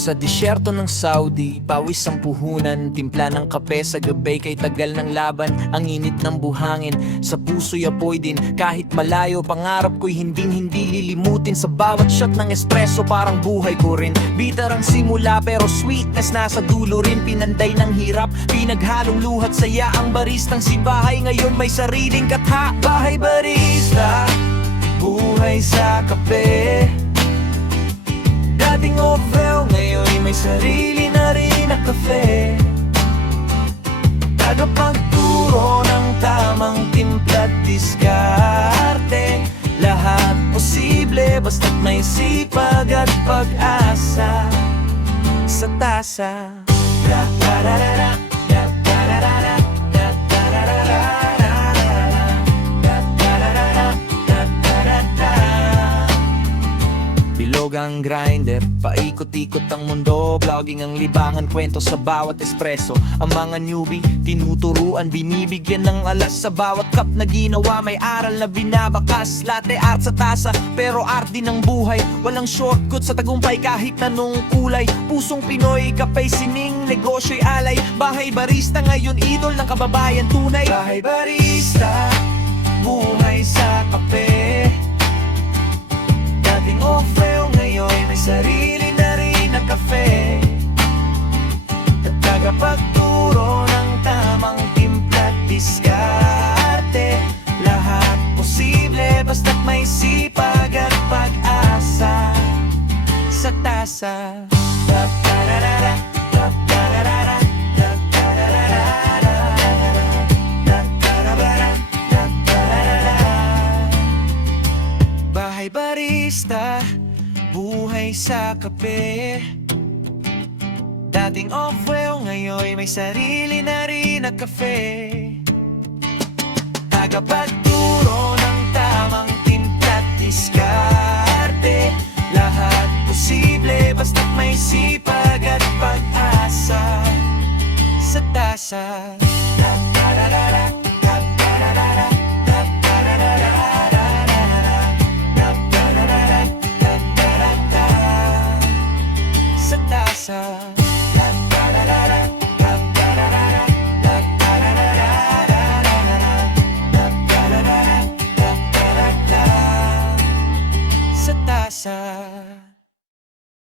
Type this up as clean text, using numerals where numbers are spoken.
Sa disyerto ng Saudi, pawis ang puhunan. Timpla ng kape sa gabi kay tagal ng laban. Ang init ng buhangin, sa puso'y apoy din. Kahit malayo, pangarap ko'y hindi lilimutin. Sa bawat shot ng espresso, parang buhay ko rin. Bitter ang simula pero sweetness nasa dulo rin. Pinanday ng hirap, pinaghalong luhat saya. Ang baristang si Bahay ngayon may sariling katha. Bahay barista, buhay sa kape. Dating ovel, ngayon may sarili na rin na kafe. Tagapagturo ng tamang timpla't diskarte. Lahat posible basta't may sipag at pag-asa. Sa tasa bilog ang grinder, paikot-ikot ang mundo. Vlogging ang libangan, kwento sa bawat espresso. Ang mga newbie, tinuturuan, binibigyan ng alas. Sa bawat cup na ginawa, may aral na binabakas. Latte art sa tasa, pero art din ang buhay. Walang shortcut sa tagumpay kahit anong kulay. Pusong Pinoy, kapay sining, negosyo'y alay. Bahay barista ngayon, idol ng kababayan tunay. Bahay barista, buhay sa kape. Dating off-rail, ngayon may sarili na rin na kafe. At tagapagturo ng tamang timpla't diskarte. Lahat posible basta't may sipag at pag-asa. Sa tasa Bahay barista, buhay sa kape. Dating off-rail, ngayon may sarili na rin na kafe. Tagapagturo ng tamang timpla't diskarte. Lahat posible basta't may sipag at pag-asa. Sa tasa sa tasa sa tasa.